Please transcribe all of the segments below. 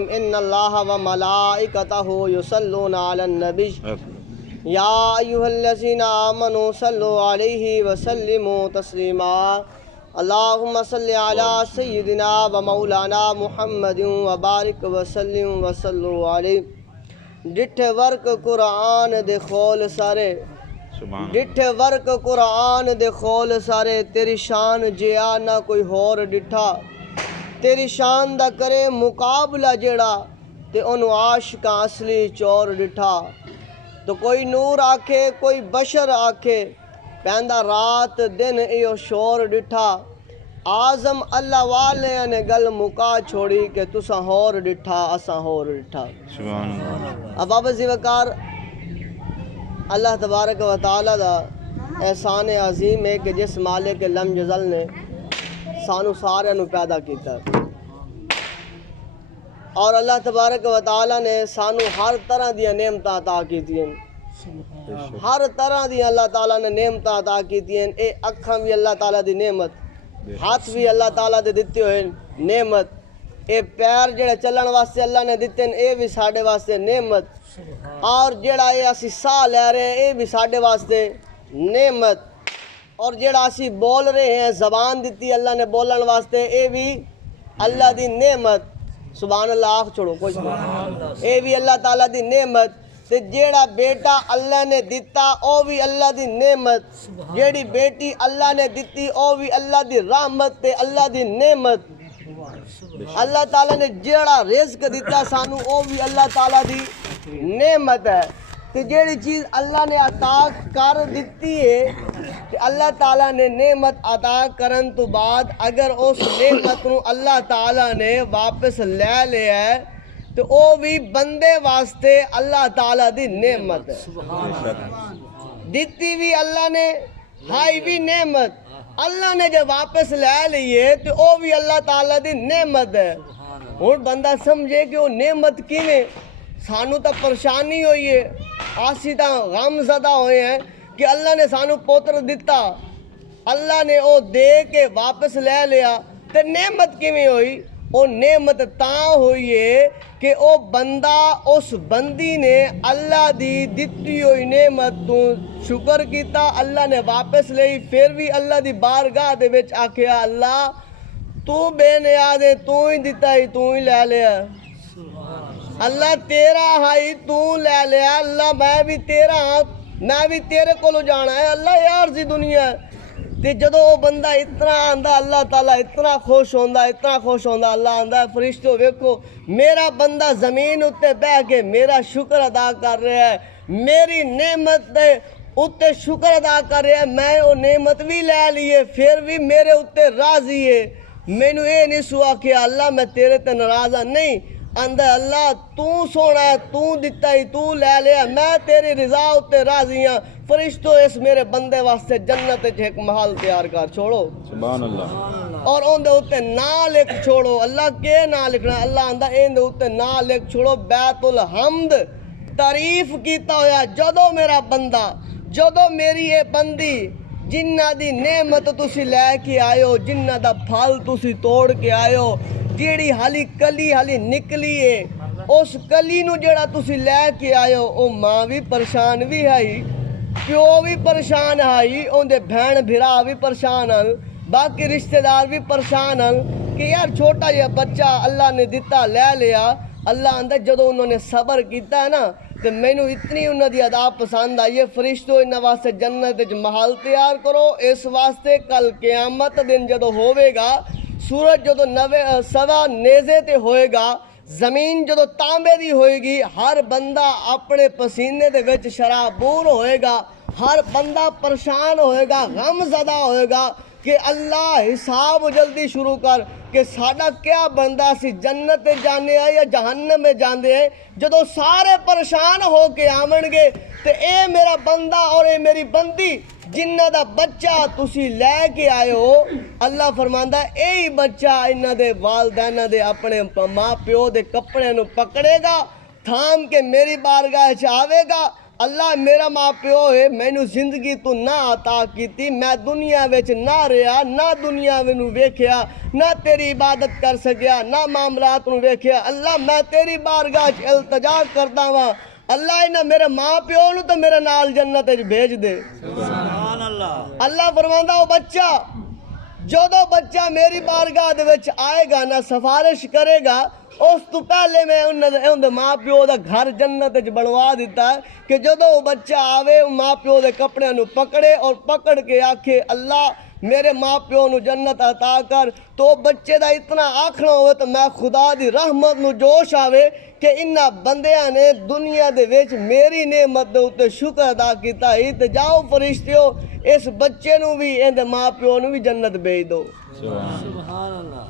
ان اللہ و ملائکتہ یصلون علی النبی یا ایھا الذین آمنوا صلوا علیہ وسلموا تسلیما اللہم صلی علی سیدنا و مولانا محمد وبارک وسلم وصلوا علیہ۔ ڈٹھے ورک قرآن دے خول سارے، ڈٹھے ورک قرآن دے خول سارے، تیری شان جیا نہ کوئی ہور ڈٹھا، تیری شان دا کرے مقابلہ جڑا تے انہوں عاشقاں اصلی چور ڈٹھا۔ تو کوئی نور آکھے کوئی بشر آکھے، پہندہ رات دن ایو شور ڈٹھا، آزم اللہ والے نے گل مکا چھوڑی کہ تساں ہور ڈٹھا اساں ہور ڈٹھا۔ اب بابا زی وقار اللہ تبارک و تعالی دا احسان عظیم ہے کہ جس مالک لم یزل نے سانو سارے نو پیدا کیتا ہے، اور اللہ تبارک و تعالی نے سانو ہر طرح دیا نعمتاں عطا کیتی ہیں، ہر طرح دی اللہ تعالیٰ نے نعمتاں عطا کیتی ہیں۔ اے اکھاں بھی اللہ تعالیٰ دی نعمت، ہاتھ بھی اللہ تعالیٰ دے دتے ہوئے نعمت، اے پیر جڑے چلن واسطے اللہ نے دتے ہیں اے بھی ساڈے واسطے نعمت، اور جڑا اے اسی ساہ لے رہے ہیں اے بھی ساڈے واسطے نعمت، اور جڑا اسی بول رہے ہیں زبان دیتی اللہ نے بولن واسطے اے بھی اللہ دی نعمت۔ سبحان اللہ آخ چھوڑو کچھ نہیں، اے بھی اللہ تعالیٰ دی نعمت۔ تے جیڑا بیٹا اللہ نے دیتا او بھی اللہ دی نعمت، جیڑی بیٹی اللہ نے دیتی او بھی اللہ دی رحمت تے اللہ دی نعمت۔ اللہ تعالیٰ نے جیڑا رزق دیتا سانو او بھی اللہ تعالیٰ دی نعمت ہے۔ تے جیڑی چیز اللہ نے عطا کر دیتی ہے کہ اللہ تعالیٰ نے نعمت عطا کرن تو بعد اگر اس نعمت نو اللہ تعالیٰ نے واپس لے لیا ہے تو او بھی بندے واسطے اللہ تعالیٰ دی نعمت ہے۔ دیتی بھی اللہ نے، ہائی بھی نعمت، اللہ نے جب واپس لے لیے تو او بھی اللہ تعالیٰ دی نعمت ہے۔ اور بندہ سمجھے کہ وہ نعمت کیویں، سانو تا پریشانی ہوئی ہے، آسی تا غم زدہ ہوئے ہیں کہ اللہ نے سانو پوتر دیتا، اللہ نے او دے کے واپس لے لیا، تے نعمت کیویں ہوئی؟ او نعمت تاں ہوئی ہے کہ او بندہ اس بندی نے اللہ دی دتی ہوئی نعمت تو شکر کیتا، اللہ نے واپس لئی، پھر بھی اللہ دی بارگاہ دے وچ آکھیا اللہ تو بے نیاز ہے، تو ہی دیتا ہی تو ہی لے لیا، اللہ تیرا ہائی تو لے لیا، اللہ میں بھی تیرا ہاں، میں بھی تیرے کولو جانا ہے، اللہ یار سی دنیا ہے۔ تے جدو وہ بندہ اتنا آندا اللہ تعالیٰ اتنا خوش ہوندا، اتنا خوش ہوندا، اللہ آندا فرشتو ویکھو میرا بندہ زمین اتے بہ کے میرا شکر ادا کر رہا ہے، میری نعمت دے اتے شکر ادا کر رہا ہے، میں وہ نعمت بھی لے لیے پھر بھی میرے اتے راضی ہے، مینوں اے نہیں سوا کہ اللہ میں تیرے تے ناراض ہاں، نہیں آندا اللہ تو سونا ہے، تو دتا ہی تو لے لیا، میں تیری رضا اتے راضی ہاں، فرشتو اس میرے بندے واسطے جنت ایک محل تیار کر چھوڑو، سبحان اللہ، اور اون دے اتے نا لکھ چھوڑو۔ اللہ کے نا لکھنا؟ اللہ آندا این دے اتے نا لکھ چھوڑو بیت الحمد، تعریف کیتا ہویا جدو میرا بندہ، جدو میری یہ بندی جنہ دی نعمت تسی لے کے آئے ہو، جنہ دا پھل تسی توڑ کے آئے ہو، جیڑی حالی کلی حالی نکلی ہے، اس کلی نو جیڑا تسی لے کے آئے ہو، او ماں بھی پریشان بھی ہے، پیو بھی پریشان ہے، اون دے بہن بھرا بھی پریشان ہیں، باقی رشتہ دار بھی پریشان ہیں کہ یار چھوٹا جہا بچہ اللہ نے دیتا لے لیا۔ اللہ آندا جدو انہوں نے صبر کیتا ہے نا تو مینوں اتنی انہوں دی ادا پسند آئی ہے، فرشتو انہاں واسطے جنت وچ محل تیار کرو، اس واسطے کل قیامت دن جدو ہوئے گا، سورج جدو سوا نیزے تے ہوئے گا، زمین جدو تانبے دی ہوئے گی، ہر بندہ اپنے پسینے دے وچ شرابور ہوئے گا، ہر بندہ پریشان ہوئے گا، غم زدہ ہوئے گا کہ اللہ حساب جلدی شروع کر کہ ساڈا کیا بندہ سی جنت جانے ہیں یا جہنم میں جاندے ہیں۔ جدو سارے پریشان ہو کے آمن گے تے اے میرا بندہ اور اے میری بندی جنہ دا بچہ تسی لے کے آئے ہو، اللہ فرماندا اے ہی بچہ انہاں دے والدین دے اپنے ماں پیو دے کپڑے نو پکڑے گا، تھام کے میری بارگاہ چ آوے گا، اللہ میرا ماں پیو ہے مینوں زندگی تو نہ عطا کیتی میں دنیا وچ نہ رہیا نہ دنیا نوں ویکھیا نہ تیری عبادت کر سکیا نہ معاملات نوں ویکھیا اللہ میں تیری بارگاہ وچ التجا کردا واں اللہ انہاں میرے ماں پیو نوں تے میرے نال جنت وچ بھیج دے سبحان اللہ اللہ فرماندا او بچہ جدو بچہ میری بارگاہ دے وچ آئے گا نہ سفارش کرے گا اس تو پہلے میں ان دے ماں پیو دا گھر جنت وچ بنوا دیتا ہے کہ جدو وہ بچہ آوے ماں پیو دے کپڑے نو پکڑے اور پکڑ کے آکھے اللہ میرے ماں پیو نو جنت عطا کر تو بچے دا اتنا آکھنا ہوئے تو میں خدا دی رحمت نو جوش آوے کہ انہاں بندیاں نے دنیا دے وچ میری نعمت دے اوتے شکر ادا کیتا ہی تے جاؤ فرشتیو اس بچے نو بھی ان دے ماں پیو نو بھی جنت بھیج دو سبحان اللہ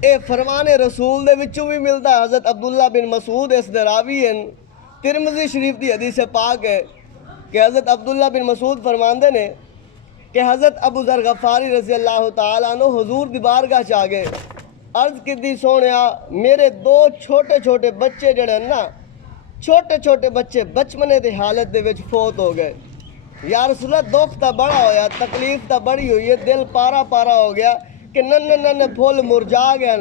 اے فرمان رسول دے وچوں بھی ملدا ہے حضرت عبداللہ بن مسعود اس دے راوی ہیں ترمذی شریف دی حدیث پاک ہے کہ حضرت عبداللہ بن مسعود فرماندے نے کہ حضرت ابو ذر غفاری رضی اللہ تعالیٰ عنہ حضور دی بارگاہ چ آگے عرض کیتی سونیا میرے دو چھوٹے چھوٹے بچے جڑے ہیں نا چھوٹے چھوٹے بچے بچپنے دی حالت دے وچ فوت ہو گئے یا رسول اللہ دکھ تا بڑا ہویا تکلیف تا بڑی ہوئی ہے دل پارا پارا ہو گیا کہ ننے ننے پھول مرجا گئے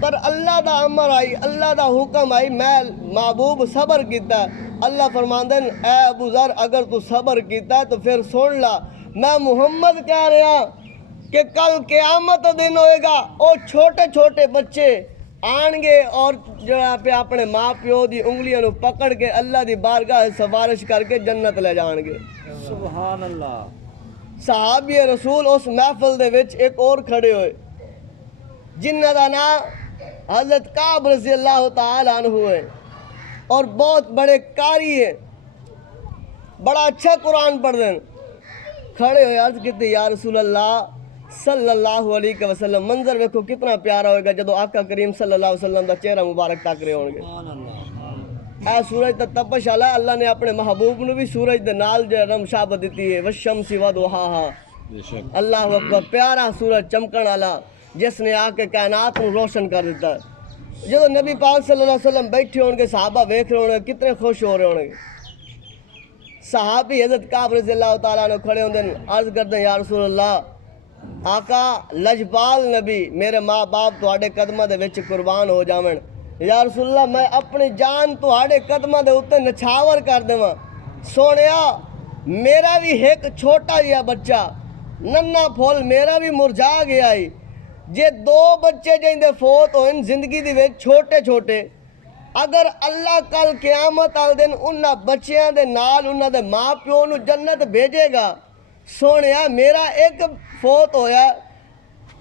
پر اللہ دا امر آئی اللہ دا حکم آئی میں محبوب صبر کیتا اللہ فرماندے اے ابو ذر اگر تو صبر کیتا تو پھر سن لا میں محمد کہہ رہا کہ کل قیامت دن ہوئے گا او چھوٹے چھوٹے بچے آن گے اور جہاں پہ اپنے ماں پیو دی انگلیاں نو پکڑ کے اللہ دی بارگاہ سفارش کر کے جنت لے جان گے سبحان اللہ صحابی رسول اس محفل دے وچ ایک اور کھڑے ہوئے جنہ دا نام حضرت کعب رضی اللہ تعالیٰ عنہ ہے اور بہت بڑے قاری ہیں بڑا اچھا قرآن پڑھ دیں کھڑے ہوئے عرض کیتے یا رسول اللہ صلی اللہ علیہ وسلم منظر ویکھو کتنا پیارا ہوئے گا جدو آقا کریم صلی اللہ علیہ وسلم دا چہرہ مبارک تک رہے ہوں گے اے سورج تا تپش آلا اللہ نے اپنے محبوب نو بھی سورج دے نال جو رمشاب دیتی ہے والشمس وضحاہا اللہ اکبر پیارا سورج چمکن والا جس نے آ کے کائنات کو روشن کر دیتا ہے جدو نبی پاک صلی اللہ علیہ وسلم بیٹھے ہوں گے صحابہ دیکھ رہے ہوں گے کتنے خوش ہو رہے ہوں گے صحابی حضرت کعب رضی اللہ تعالیٰ عنہ کھڑے ہوں گے عرض کرتے ہیں یا رسول اللہ آقا لجپال نبی میرے ماں باپ تواڈے قدماں دے وچ قربان ہو جاون یا رسول اللہ میں اپنی جان تواڈے قدماں دے اوتے نچھاور کر دیواں سونیا میرا بھی ایک چھوٹا جہا بچہ ننا پھول میرا بھی مرجا گیا ہے جے دو بچے جیندے فوت ہوئن زندگی دی وچ چھوٹے چھوٹے اگر اللہ کل قیامت والے دن انہاں بچیاں دے نال انہاں دے ماں پیو نو جنت بھیجے گا سونیا میرا ایک فوت ہویا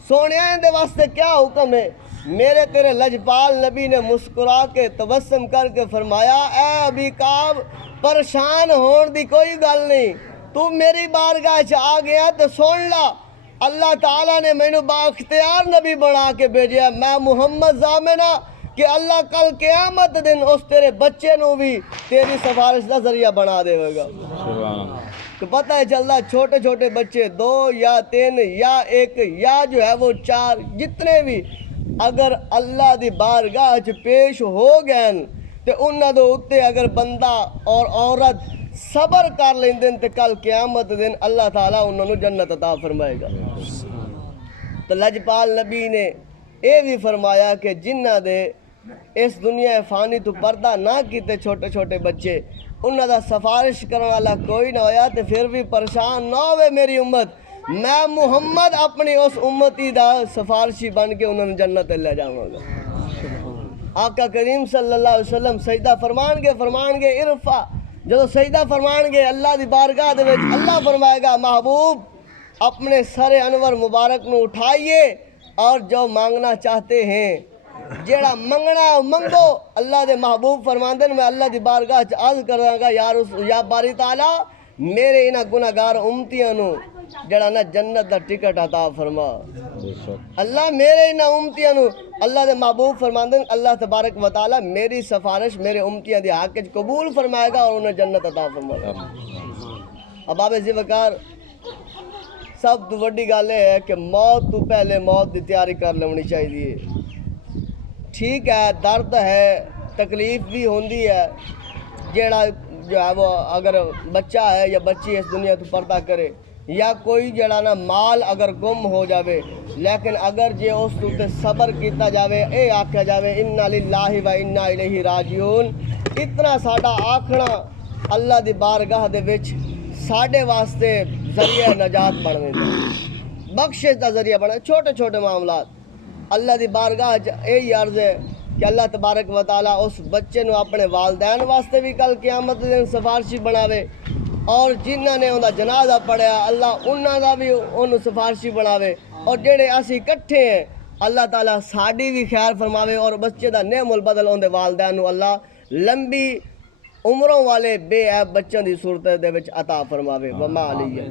سونیا ان دے واسطے کیا حکم ہے میرے تیرے لجپال نبی نے مسکرا کے تبسم کر کے فرمایا اے ابی کعب پریشان ہون دی کوئی گل نہیں تو میری بارگاہ چ آ گیا تو سن لا اللہ تعالیٰ نے مینوں بااختیار نبی بنا کے بھیجیا میں محمد ضامنہ کہ اللہ کل قیامت دن اس تیرے بچے نو بھی تیری سفارش کا ذریعہ بنا دے گا تو پتہ ہے چلتا چھوٹے چھوٹے بچے 2 یا 3 یا 1 یا جو ہے وہ 4 جتنے بھی اگر اللہ دی بارگاہ چ پیش ہو گئے تے انہاں دے اوتے اگر بندہ اور عورت صبر کر لیندن تے کل قیامت دن اللہ تعالیٰ انہاں نو جنت عطا فرمائے گا تو لجپال نبی نے یہ بھی فرمایا کہ جنہ دے اس دنیا فانی تو پردہ نہ کیتے چھوٹے چھوٹے بچے انہاں دا سفارش کرنے والا کوئی نہ ہویا تے پھر بھی پریشان نہ ہوئے میری امت میں محمد اپنی اس امتی دا سفارشی بن کے انہوں نے جنت لے جاؤں گا آقا کریم صلی اللہ علیہ وسلم سجدہ فرمان گے عرفا جب سجدہ فرمان گے اللہ دی بارگاہ دے وچ اللہ فرمائے گا محبوب اپنے سر انور مبارک نو اٹھائیے اور جو مانگنا چاہتے ہیں جیڑا منگنا منگو اللہ دے محبوب فرماندے میں اللہ دی بارگاہ چ عرض کراں گا یا باری تعالی میرے انہاں گناہگار امتیاں نو جڑا نا جنت دا ٹکٹ عطا فرما اللہ میرے انہاں امتیاں نو اللہ دے محبوب فرماندے اللہ تبارک و تعالی میری سفارش میرے امتیاں دے حق وچ قبول فرمائے گا اور انہیں جنت عطا فرمائے گا اب ذوالفقار سب تو وڈی گل ہے کہ موت تو پہلے موت دی تیاری کر لونی چاہیے ٹھیک ہے درد ہے تکلیف بھی ہوندی ہے جو ہے وہ اگر بچہ ہے یا بچی اس دنیا تو پردہ کرے یا کوئی جڑا نا مال اگر گم ہو جاوے لیکن اگر جے اس تے صبر کیتا جاوے اے آکھیا جاوے انا للہ و انا الیہ راجعون اتنا ساڈا آکھنا اللہ دی بارگاہ دے وچ ساڈے واسطے ذریعہ نجات بن ویندا بخشش دا ذریعہ بنے چھوٹے چھوٹے معاملات اللہ دی بارگاہ یہی عرض ہے کہ اللہ تبارک و تعالیٰ اس بچے نو اپنے والدین واسطے بھی کل قیامت دن سفارشی بناوے اور جنہاں نے انہاں جنازہ پڑھیا اللہ انہاں دا بھی انہوں سفارشی بناوے اور جڑے اسی کٹھے ہیں اللہ تعالیٰ ساڈی بھی خیر فرماوے اور بچے دا نعم البدل ہوندے والدین نو اللہ لمبی عمروں والے بے عیب بچوں دی صورت دے وچ عطا فرماوے وما علیہ